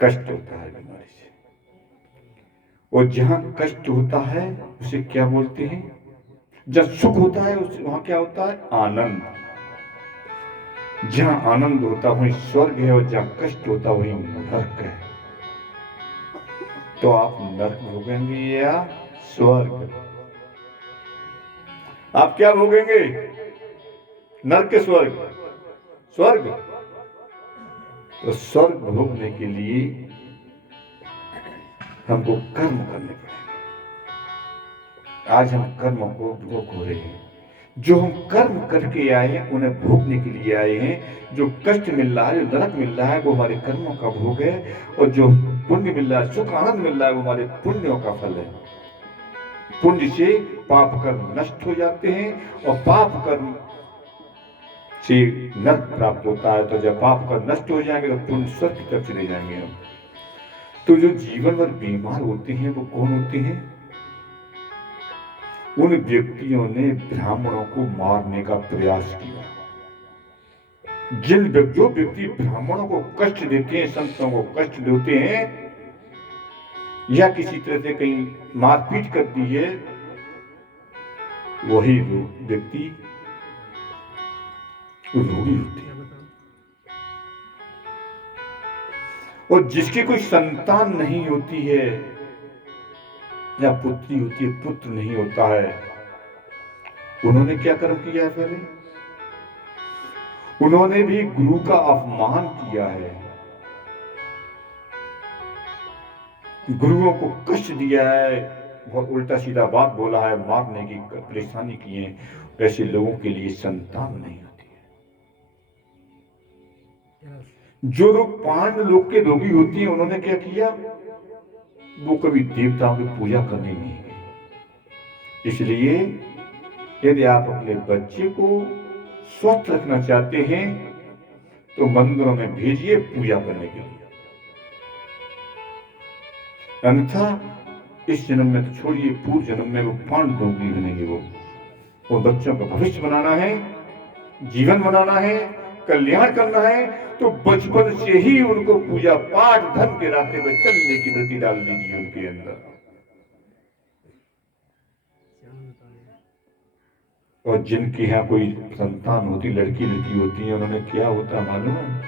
कष्ट होता है बीमारी से। और जहां कष्ट होता है उसे क्या बोलते हैं? जब सुख होता है उस वहां क्या होता है? आनंद। जहां आनंद होता वहीं स्वर्ग है, और जहां कष्ट होता वहीं नरक है। तो आप नरक भोगेंगे या स्वर्ग? आप क्या भोगेंगे? नरक के स्वर्ग? स्वर्ग। तो स्वर्ग भोगने के लिए हमको कर्म करने पड़ेंगे। आज हम कर्मों को भोग हो रहे हैं। जो हम कर्म करके आए हैं उन्हें भोगने के लिए आए हैं। जो कष्ट मिल रहा है, जो नरक मिल रहा है, वो हमारे कर्मों का भोग है। और जो पुण्य मिल रहा है, सुख आनंद मिल रहा है, वो हमारे पुण्यों का फल है। पुण्य से पाप कर्म नष्ट हो जाते हैं, और पाप कर्म से नरक प्राप्त होता है। तो जब पाप कर्म नष्ट हो जाएंगे तो पुण्य स्वर्ग की तरफ चले जाएंगे हम। तो जो जीवन भर बीमार होते हैं वो कौन होते हैं? उन व्यक्तियों ने ब्राह्मणों को मारने का प्रयास किया। जो व्यक्ति ब्राह्मणों को कष्ट देते हैं, संतों को कष्ट देते हैं, या किसी तरह से कहीं मारपीट कर दी है, वही व्यक्ति रोगी होते हैं। और जिसकी कोई संतान नहीं होती है, या पुत्री होती है, पुत्र नहीं होता है, उन्होंने क्या कर्म किया है? पहले उन्होंने भी गुरु का अपमान किया है, गुरुओं को कष्ट दिया है, बहुत उल्टा सीधा बात बोला है, मारने की परेशानी की है। ऐसे लोगों के लिए संतान नहीं होती है। जो लोग 5 लोग के रोगी होती हैं, उन्होंने क्या किया? वो कभी देवताओं की पूजा करने नहीं गए। इसलिए यदि आप अपने बच्चे को स्वस्थ रखना चाहते हैं तो मंदिरों में भेजिए पूजा करने के लिए। अन्यथा इस जन्म में तो छोड़िए, पूर्व जन्म में वो 5 रोगी बनेंगे। वो बच्चों का भविष्य बनाना है, जीवन बनाना है, कल्याण करना है, तो बचपन से ही उनको पूजा पाठ धर्म के रास्ते पर चलने की वृत्ति डाल दीजिए उनके अंदर। और जिनके यहाँ कोई संतान होती, लड़की होती है, उन्होंने क्या होता मालूम है?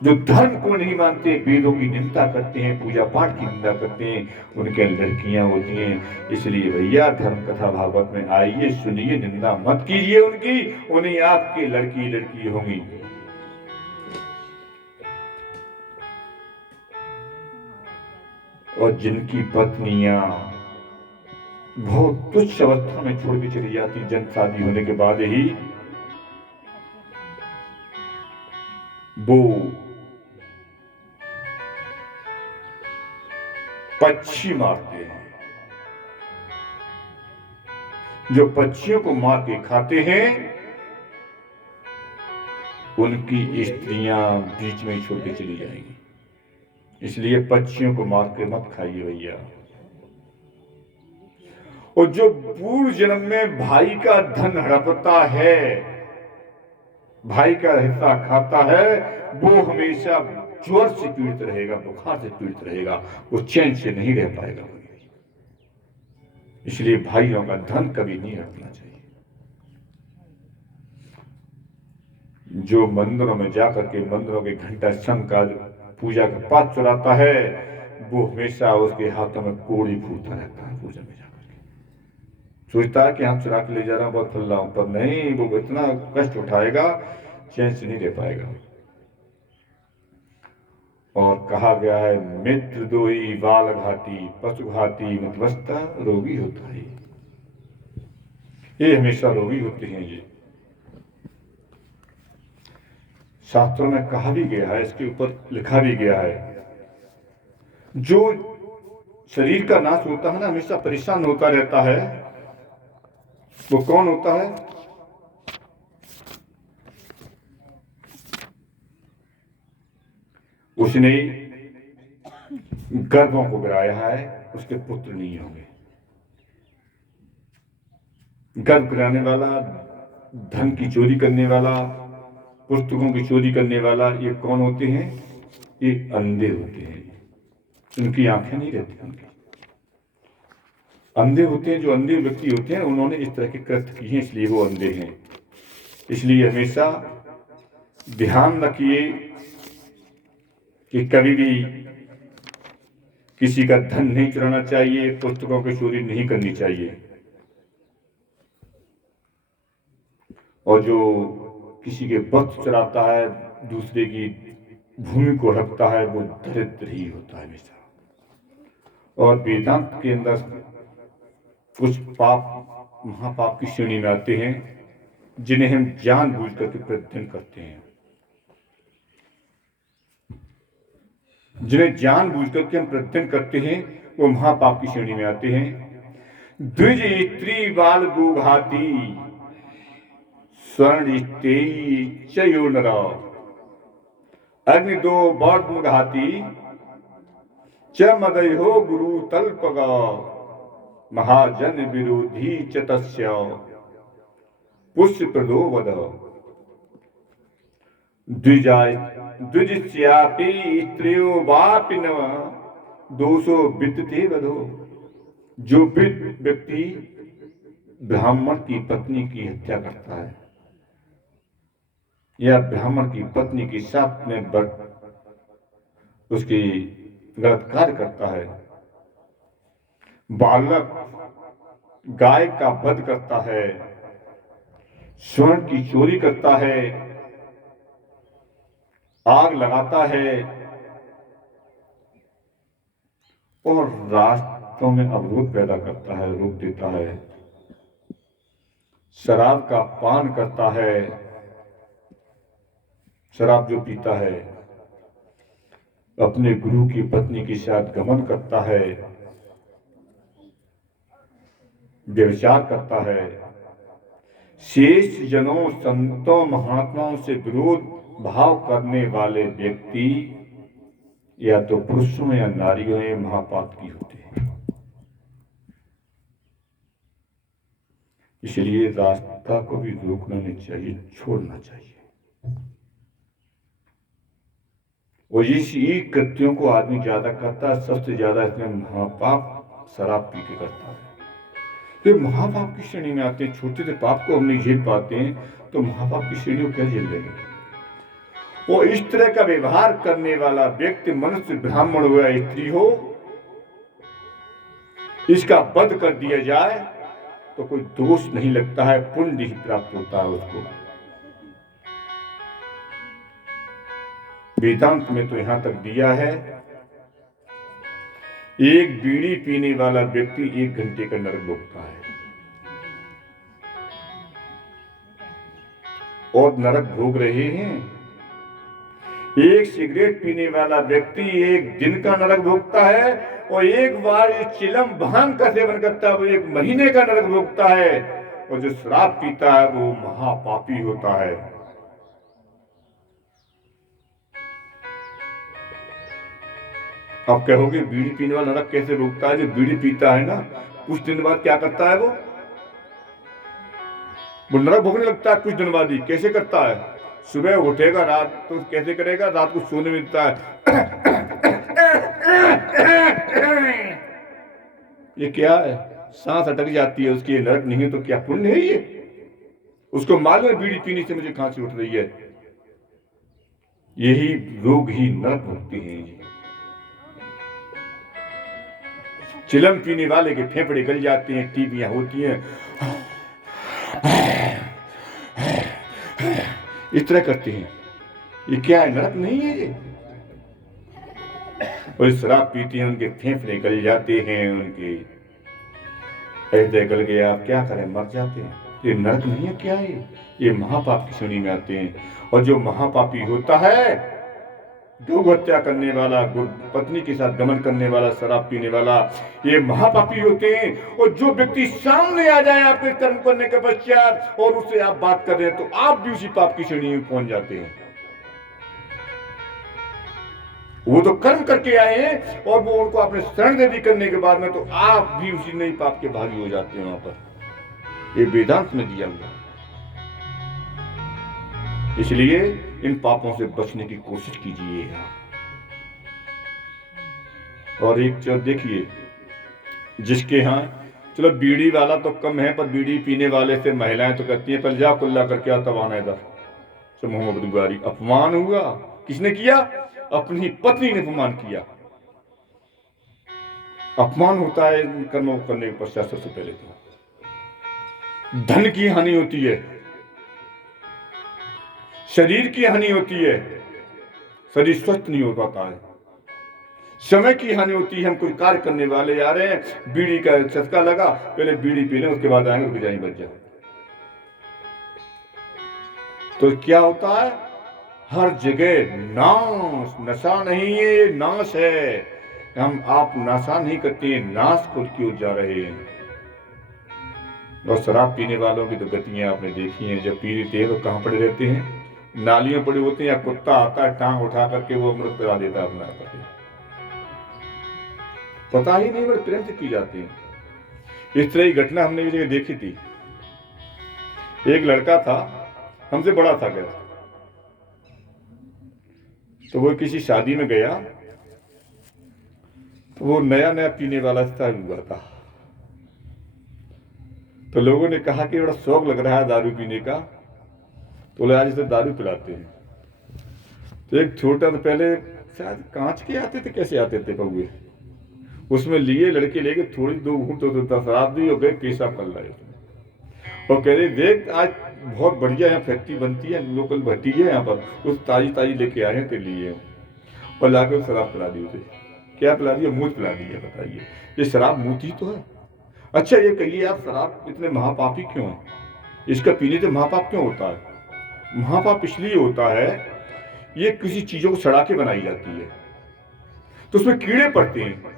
जो धर्म को नहीं मानते, वेदों की निंदा करते हैं, पूजा पाठ की निंदा करते हैं, उनके लड़कियां होती हैं। इसलिए भैया धर्म कथा भागवत में आइए, सुनिए, निंदा मत कीजिए उनकी, उन्हें आपकी लड़की होंगी। और जिनकी पत्नियां बहुत तुच्छ अवस्था में छोड़ के चली जाती, जन शादी होने के बाद ही, वो पक्षी मारते हैं। जो पक्षियों को मार के खाते हैं, उनकी स्त्रियां बीच में छोड़ के चली जाएंगी। इसलिए पक्षियों को मार के मत खाइए भैया। और जो पूर्व जन्म में भाई का धन हड़पता है, भाई का हिस्सा खाता है, वो हमेशा ज्वर से पीड़ित रहेगा, बुखार से पीड़ित रहेगा, वो चैन से नहीं रह पाएगा। इसलिए भाइयों का धन कभी नहीं हड़पना चाहिए। जो मंदिरों में जाकर के मंदिरों के घंटा संग का पूजा का पाठ चलाता है, वो हमेशा उसके हाथों में कोड़ी फूटता रहता है। पूजा में जाकर के सोचता है कि हम चुरा के ले जा रहा हूं, बहुत फल रहा हूं, पर नहीं, वो इतना कष्ट उठाएगा, चैन से नहीं रह पाएगा। और कहा गया है, मित्र दोई बाल घाटी, पशु घाटी मतवस्ता, रोगी होता है। ये हमेशा रोगी होते हैं। ये शास्त्रों में कहा भी गया है, इसके ऊपर लिखा भी गया है, जो शरीर का नाश होता है ना, हमेशा परेशान होता रहता है, वो कौन होता है? उसने गर्भों को गिराया है, उसके पुत्र नहीं होंगे। गर्भ गिराने वाला, धन की चोरी करने वाला, पुस्तकों की चोरी करने वाला, ये कौन होते हैं? ये अंधे होते हैं, उनकी आंखें नहीं रहती, उनकी अंधे होते हैं। जो अंधे व्यक्ति होते हैं उन्होंने इस तरह के कृत्य किए हैं, इसलिए वो अंधे हैं। इसलिए हमेशा ध्यान रखिए कि कभी भी किसी का धन नहीं चुराना चाहिए, पुस्तकों की चोरी नहीं करनी चाहिए, और जो किसी के वस्त्र चुराता है, दूसरे की भूमि को हड़पता है, वो दरिद्र ही होता है हमेशा। और वेदांत के अंदर कुछ पाप महापाप की श्रेणी में आते हैं जिन्हें हम जानबूझ करके प्रतिदिन करते हैं, जिन्हें जानबूझ करके हम प्रतिदिन करते हैं, वो महापाप की श्रेणी में आते हैं। द्विज स्त्री बाल गोघाती स्वर्ण चयो नर अग्नि दो बौद्ध घाती च मदयो गुरु तल्पग महाजन विरोधी चतस्य पुष्य प्रदो वद द्विजस्यापि स्त्रियो वापि न दोषो विद्यते वधो। जो व्यक्ति ब्राह्मण की पत्नी की हत्या करता है या ब्राह्मण की पत्नी के साथ में उसकी गलत कार्य करता है, बालक गाय का वध करता है, स्वर्ण की चोरी करता है, आग लगाता है और रास्तों में अवरोध पैदा करता है, रोक देता है, शराब का पान करता है, शराब जो पीता है, अपने गुरु की पत्नी के साथ गमन करता है, व्यभिचार करता है, शेष जनों संतों महात्माओं से विरोध भाव करने वाले व्यक्ति या तो पुरुषों या नारियों में महापाप की होते हैं। इसलिए रास्ता को भी रोकना नहीं चाहिए, छोड़ना चाहिए। और इस कृत्यों को आदमी ज्यादा करता है, सबसे ज्यादा इसमें महापाप शराब पी के करता है। तो महापाप की श्रेणी में आते हैं। छोटे से पाप को हम नहीं झेल पाते हैं तो महापाप की श्रेणी को क्या झेल लेंगे। वो इस तरह का व्यवहार करने वाला व्यक्ति, मनुष्य ब्राह्मण हो या स्त्री हो, इसका वध कर दिया जाए तो कोई दोष नहीं लगता है, पुण्य ही प्राप्त होता है उसको। वेदांत में तो यहां तक दिया है, एक बीड़ी पीने वाला व्यक्ति 1 घंटे का नरक भोगता है, और नरक भोग रहे हैं। एक सिगरेट पीने वाला व्यक्ति 1 दिन का नरक भोगता है, और एक बार चिलम भांग का सेवन करता है वो 1 महीने का नरक भोगता है, और जो शराब पीता है वो महापापी होता है। आप कहोगे बीड़ी पीने वाला नरक कैसे भोगता है? जो बीड़ी पीता है ना, कुछ दिन बाद क्या करता है, वो नरक भोगने लगता है कुछ दिन बाद ही। कैसे करता है? सुबह उठेगा, रात तो कैसे करेगा, रात को सोने मिलता है ये क्या है, सांस अटक जाती है उसकी, नरक नहीं है तो क्या पुण्य है ये? उसको मालूम है बीड़ी पीने से मुझे खांसी उठ रही है। यही लोग ही नरक भोगते हैं। चिलम पीने वाले के फेफड़े गल जाते हैं, टीबियां होती हैं, इस तरह करते हैं। ये क्या है, नरक नहीं है ये? और शराब पीते हैं, उनके फेफड़े गल जाते हैं, उनके हृदय गल गया, आप क्या करें, मर जाते हैं। ये नरक नहीं है क्या? ये महापाप की श्रेणी में आते हैं। और जो महापापी होता है, गौ हत्या करने वाला, पत्नी के साथ गमन करने वाला, शराब पीने वाला, ये महापापी होते हैं। और जो व्यक्ति सामने आ जाए आपके कर्म करने के पश्चात और उससे आप बात कर रहे हैं तो आप भी उसी पाप की श्रेणी में पहुंच जाते हैं। वो तो कर्म करके आए हैं और वो उनको आपने शरण दे दी करने के बाद में, तो आप भी उसी नई पाप के भागी हो जाते हैं। वहां पर ये वेदांत में दिया हुआ। इसलिए इन पापों से बचने की कोशिश कीजिए आप। और एक जो देखिए, जिसके यहाँ चलो बीड़ी वाला तो कम है, पर बीड़ी पीने वाले से महिलाएं तो कहती हैं पहले जाओ कुल्ला करके आओ तब आना इधर। तो मोहम्मद बुखारी, अपमान हुआ। किसने किया? अपनी पत्नी ने अपमान किया। अपमान होता है इन कर्मों को करने के पश्चात सबसे पहले तो धन की हानि होती है, शरीर की हानि होती है, शरीर स्वस्थ नहीं हो पाता है, समय की हानि होती है। हम कोई कार्य करने वाले जा रहे हैं, बीड़ी का चस्का लगा, पहले बीड़ी पी लें उसके बाद आएंगे, रुक जाएंगे, बच जाए। तो क्या होता है? हर जगह नाश, नशा नहीं है, ये नाश है। हम आप नशा नहीं करते हैं, नाश खुद की ओर जा रहे हैं। और शराब पीने वालों की तो गतियां आपने देखी हैं। जब पी लेते हैं तो कहाँ पड़े रहते हैं? नालियों पड़े होते हैं, या कुत्ता आता है टांग उठा करके वो अमृत पिला देता है अपना करके। पता ही नहीं, बड़े प्रेम से पी जाते हैं। इस तरह की घटना हमने एक जगह देखी थी। एक लड़का था, हमसे बड़ा था क्या, तो वो किसी शादी में गया, तो वो नया नया पीने वाला स्टार्ट हुआ था। तो लोगों ने कहा कि बड़ा शौक लग रहा है दारू पीने का, तो बोले आज इसे दारू पिलाते हैं। तो एक छोटा, तो पहले शायद कांच के आते थे, कैसे आते थे कौए, उसमें लिए लड़के लेके थोड़ी दो घूंट तो शराब दी और गए पेशाब कर लाए उसमें। और कह रहे देख आज बहुत बढ़िया यहाँ फैक्ट्री बनती है, लोकल भट्टी है यहाँ पर, उस ताजी ताजी लेके आए हैं तेरे लिए। और लाकर शराब पिला दी उसे। क्या पिला दिया? मूत पिला दिया। बताइए, ये शराब मूत ही तो है। अच्छा ये कहिए आप, शराब इतने महापापी क्यों है? इसका पीने से महापाप क्यों होता है? महापाप इसलिए होता है, ये किसी चीजों को सड़ा के बनाई जाती है, तो उसमें कीड़े पड़ते हैं,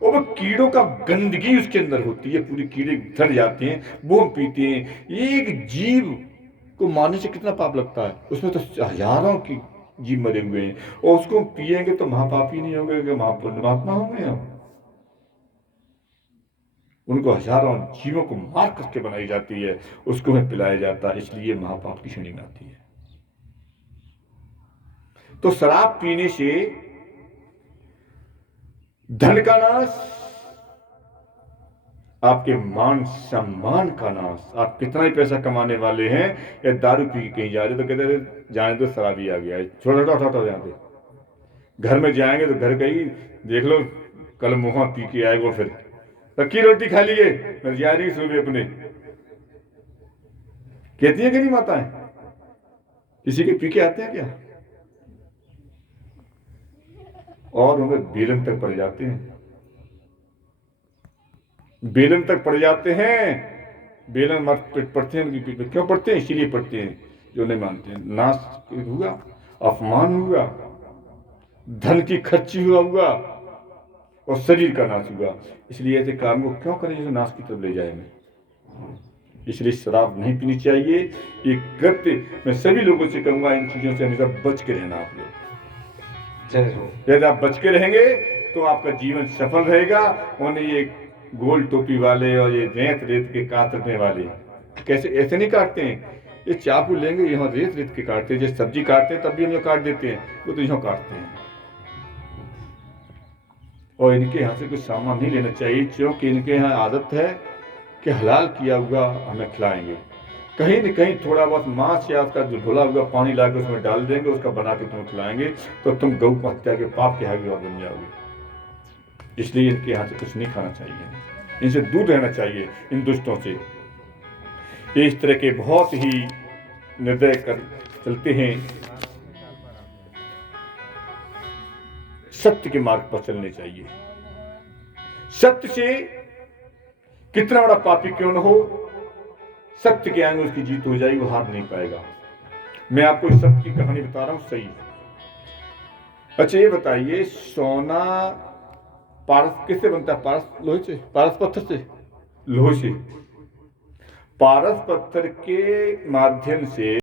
और वो कीड़ों का गंदगी उसके अंदर होती है, पूरी कीड़े धर जाते हैं, वो हम पीते हैं। एक जीव को मारने से कितना पाप लगता है, उसमें तो हजारों की जीव मरे हुए हैं, और उसको पिएंगे तो महापापी नहीं होंगे कि महापुण्यमात्मा होंगे हम। उनको हजारों जीवों को मार करके बनाई जाती है, उसको हमें पिलाया जाता है, इसलिए महापाप की श्रेणी में आती है। तो शराब पीने से धन का नाश, आपके मान सम्मान का नाश। आप कितना ही पैसा कमाने वाले हैं, या दारू पी के कहीं जा रहे तो कहते हैं जाने तो शराबी आ गया है, छोटा जाते। घर में जाएंगे तो घर गई देख लो, कल मुहा पी के आएगा, फिर पक्की रोटी खा लिए, मैं जा रही सुबह अपने। कहती है कि नहीं माताएं? किसी के पी के आते हैं क्या? और उन्हें बेलन तक पड़ जाते हैं, बेलन तक पड़ जाते हैं। बेलन पड़ते हैं उनकी पीठ पे। क्यों पड़ते हैं? इसीलिए पड़ते हैं जो नहीं मानते हैं। नाश हुआ, अपमान हुआ, धन की खर्ची हुआ, और शरीर का नाश हुआ। इसलिए ऐसे काम को क्यों करें जो नाश की तरफ ले जाए हमें? इसलिए शराब नहीं पीनी चाहिए। ये कृत्य मैं सभी लोगों से कहूंगा, इन चीजों से हमेशा बच के रहना। आप लोग यदि आप बच के रहेंगे तो आपका जीवन सफल रहेगा। और ये गोल टोपी वाले और ये रेत के काटने वाले कैसे ऐसे नहीं काटते हैं, ये चाकू लेंगे यहाँ रेत के काटते हैं। जैसे सब्जी काटते हैं तब भी हम काट देते हैं, वो तो यहाँ काटते हैं। और इनके यहाँ से कुछ सामान नहीं लेना चाहिए, क्योंकि इनके यहाँ आदत है कि हलाल किया हुआ हमें खिलाएंगे। कहीं न कहीं थोड़ा बहुत मांस या उसका जो धुला हुआ पानी लाकर उसमें डाल देंगे, उसका बना के तुम्हें खिलाएंगे, तो तुम गौ हत्या के पाप के आगे बन जाओगे। इसलिए इनके यहाँ से कुछ नहीं खाना चाहिए, इनसे दूर रहना चाहिए, इन दुष्टों से। ये इस तरह के बहुत ही निर्दय कर चलते हैं, सत्य के मार्ग पर चलने चाहिए। सत्य से कितना बड़ा पापी क्यों न हो, सत्य के आगे उसकी जीत हो जाएगी, वो हार नहीं पाएगा। मैं आपको इस सत्य की कहानी बता रहा हूं, सही। अच्छा ये बताइए, सोना पारस किससे बनता है? पारस लोहे से, पारस पत्थर से, लोहे से। पारस पत्थर के माध्यम से